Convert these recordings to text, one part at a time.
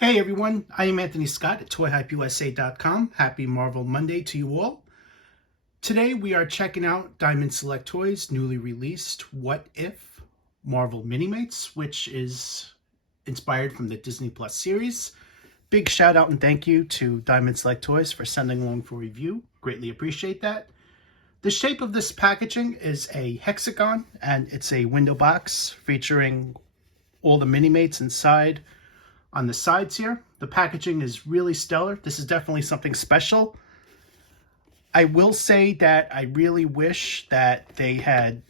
Hey everyone, I am Anthony Scott at ToyHypeUSA.com. Happy Marvel Monday to you all. Today we are checking out Diamond Select Toys' newly released What If Marvel Minimates, which is inspired from the Disney Plus series. Big shout out and thank you to Diamond Select Toys for sending along for review. Greatly appreciate that. The shape of this packaging is a hexagon, and it's a window box featuring all the Minimates inside. On the sides here, the packaging is really stellar. This is definitely something special. I will say that I really wish that they had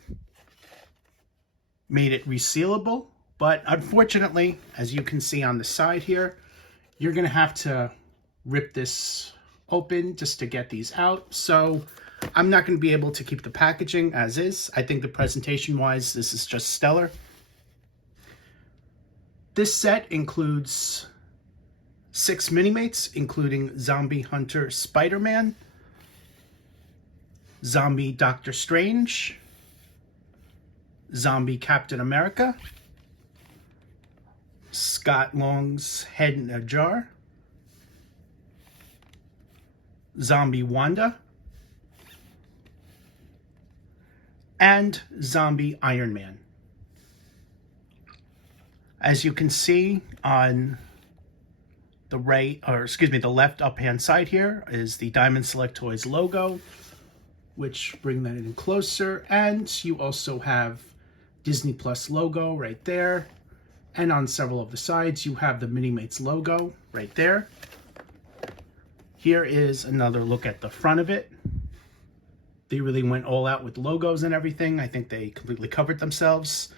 made it resealable, but unfortunately, as you can see on the side here, you're going to have to rip this open just to get these out. So I'm not going to be able to keep the packaging as is. I think the presentation-wise, this is just stellar. This set includes 6 Minimates, including Zombie Hunter Spider-Man, Zombie Doctor Strange, Zombie Captain America, Scott Long's Head in a Jar, Zombie Wanda, and Zombie Iron Man. As you can see on the the left up-hand side here is the Diamond Select Toys logo, which bring that in closer. And you also have Disney Plus logo right there. And on several of the sides, you have the Minimates logo right there. Here is another look at the front of it. They really went all out with logos and everything. I think they completely covered themselves.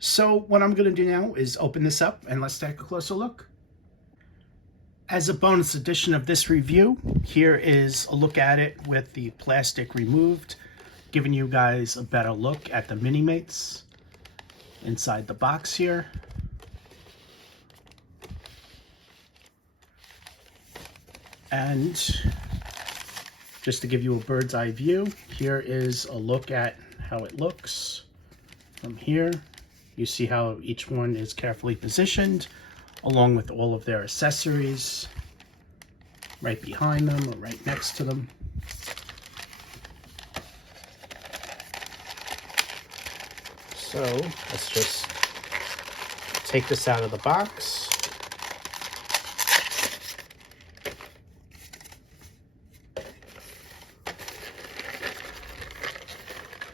So what I'm going to do now is open this up and let's take a closer look. As a bonus edition of this review, here is a look at it with the plastic removed, giving you guys a better look at the Minimates inside the box here. And just to give you a bird's eye view, here is a look at how it looks from here. You see how each one is carefully positioned, along with all of their accessories right behind them or right next to them. So let's just take this out of the box.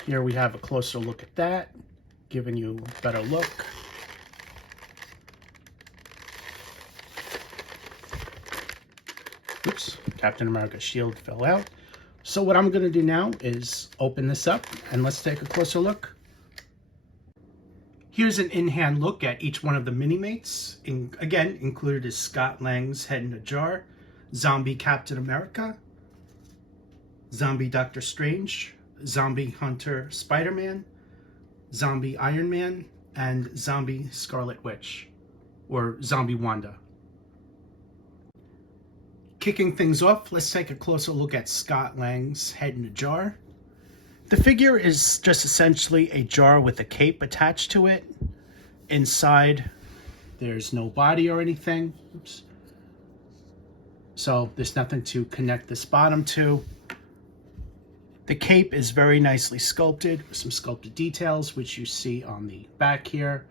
Here we have a closer look at that, giving you a better look. Oops, Captain America's shield fell out. So what I'm going to do now is open this up and let's take a closer look. Here's an in-hand look at each one of the Minimates. Again, included is Scott Lang's Head in a Jar, Zombie Captain America, Zombie Doctor Strange, Zombie Hunter Spider-Man, Zombie Iron Man, and Zombie Scarlet Witch, or Zombie Wanda. Kicking things off, let's take a closer look at Scott Lang's Head in a Jar. The figure is just essentially a jar with a cape attached to it. Inside, there's no body or anything. Oops. So there's nothing to connect this bottom to. The cape is very nicely sculpted with some sculpted details, which you see on the back here,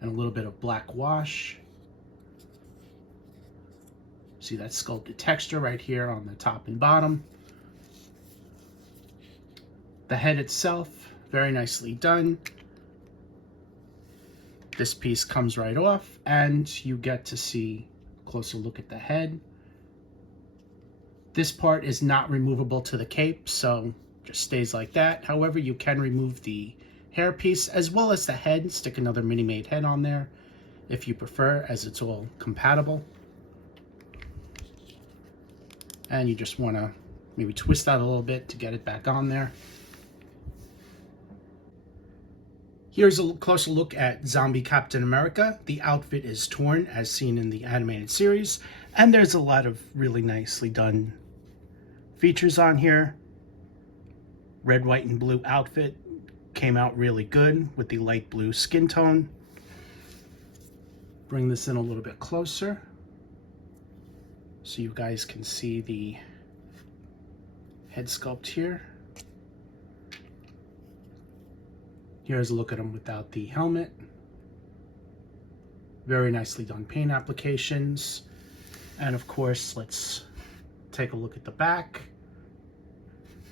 and a little bit of black wash. See that sculpted texture right here on the top and bottom. The head itself, very nicely done. This piece comes right off, and you get to see a closer look at the head. This part is not removable to the cape, so just stays like that. However, you can remove the hair piece as well as the head, stick another Minimate head on there if you prefer, as it's all compatible. And you just want to maybe twist that a little bit to get it back on there. Here's a closer look at Zombie Captain America. The outfit is torn as seen in the animated series, and there's a lot of really nicely done features on here. Red, white, and blue outfit came out really good with the light blue skin tone. Bring this in a little bit closer. so you guys can see the head sculpt here. Here's a look at him without the helmet. Very nicely done paint applications. And of course, let's take a look at the back.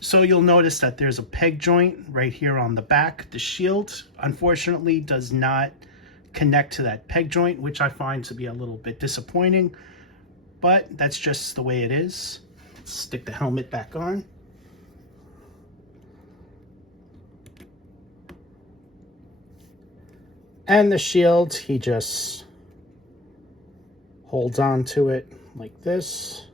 So you'll notice that there's a peg joint right here on the back. The shield, unfortunately, does not connect to that peg joint, which I find to be a little bit disappointing, but that's just the way it is. Let's stick the helmet back on. And the shield, he just holds on to it like this.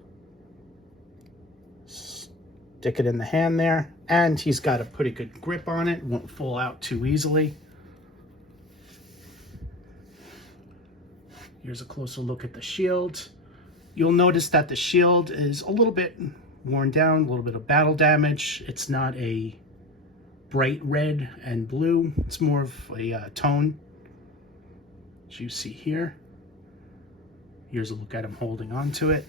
Stick it in the hand there, and he's got a pretty good grip on it. Won't fall out too easily. Here's a closer look at the shield. You'll notice that the shield is a little bit worn down, a little bit of battle damage. It's not a bright red and blue. It's more of a tone, as you see here. Here's a look at him holding on to it.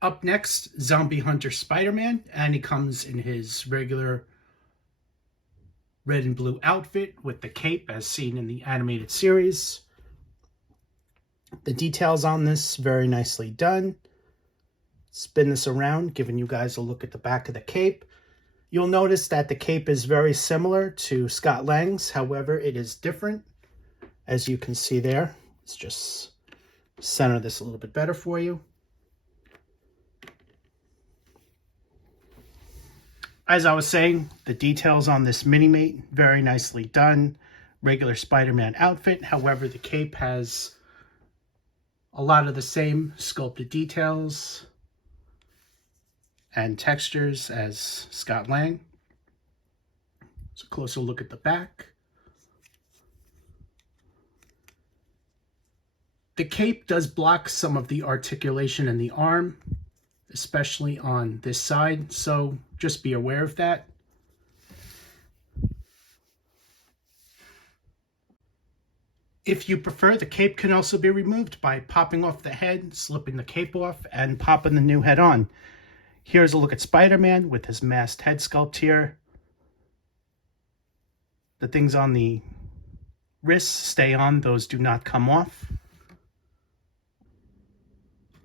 Up next, Zombie Hunter Spider-Man, and he comes in his regular red and blue outfit with the cape as seen in the animated series. The details on this, very nicely done. Spin this around, giving you guys a look at the back of the cape. You'll notice that the cape is very similar to Scott Lang's, however, it is different, as you can see there. Let's just center this a little bit better for you. As I was saying, the details on this Minimate, very nicely done. Regular Spider-Man outfit. However, the cape has a lot of the same sculpted details and textures as Scott Lang. It's a closer look at the back. The cape does block some of the articulation in the arm, especially on this side, so just be aware of that. If you prefer, the cape can also be removed by popping off the head, slipping the cape off, and popping the new head on. Here's a look at Spider-Man with his masked head sculpt here. The things on the wrists stay on, those do not come off.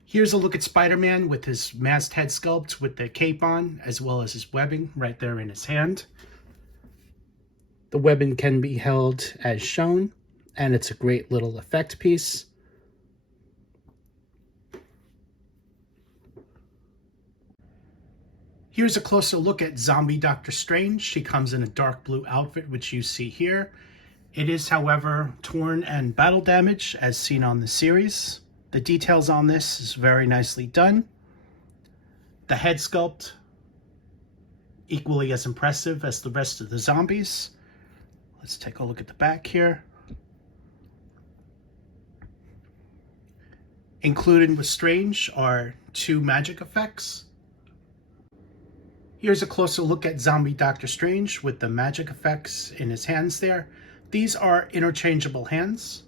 Here's a look at Spider-Man with his masked head sculpt with the cape on, as well as his webbing right there in his hand. The webbing can be held as shown, and it's a great little effect piece. Here's a closer look at Zombie Doctor Strange. She comes in a dark blue outfit, which you see here. It is, however, torn and battle damaged, as seen on the series. The details on this is very nicely done. The head sculpt, equally as impressive as the rest of the zombies. Let's take a look at the back here. Included with Strange are 2 magic effects. Here's a closer look at Zombie Doctor Strange with the magic effects in his hands there. These are interchangeable hands.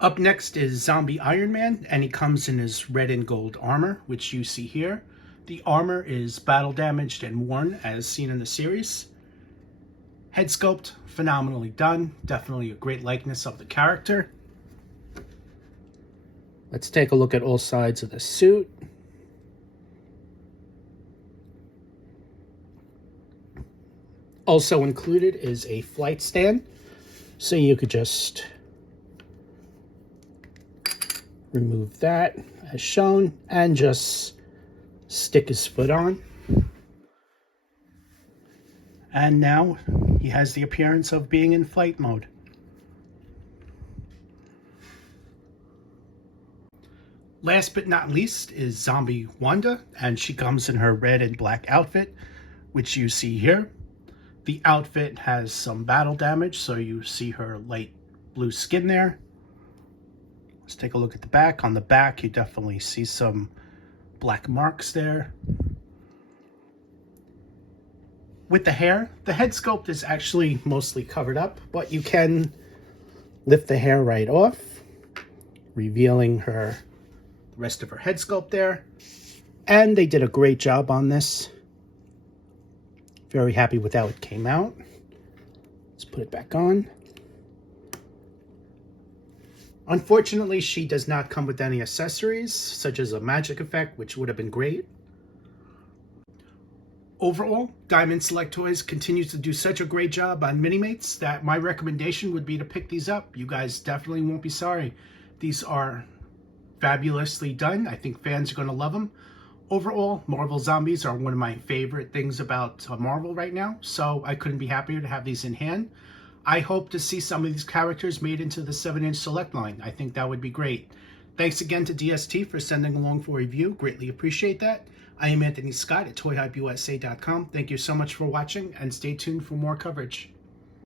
Up next is Zombie Iron Man, and he comes in his red and gold armor, which you see here. The armor is battle damaged and worn, as seen in the series. Head sculpt, phenomenally done. Definitely a great likeness of the character. Let's take a look at all sides of the suit. Also included is a flight stand, so you could just remove that as shown and just stick his foot on. And now he has the appearance of being in flight mode. Last but not least is Zombie Wanda, and she comes in her red and black outfit, which you see here. The outfit has some battle damage, so you see her light blue skin there. Let's take a look at the back. On the back, you definitely see some black marks there. with the hair, the head sculpt is actually mostly covered up, but you can lift the hair right off, revealing the rest of her head sculpt there. And they did a great job on this. Very happy with how it came out. Let's put it back on. Unfortunately, she does not come with any accessories, such as a magic effect, which would have been great. Overall, Diamond Select Toys continues to do such a great job on Minimates that my recommendation would be to pick these up. You guys definitely won't be sorry. These are fabulously done. I think fans are going to love them. Overall, Marvel Zombies are one of my favorite things about Marvel right now, so I couldn't be happier to have these in hand. I hope to see some of these characters made into the 7-inch Select line. I think that would be great. Thanks again to DST for sending along for a review. Greatly appreciate that. I am Anthony Scott at ToyHypeUSA.com. Thank you so much for watching, and stay tuned for more coverage.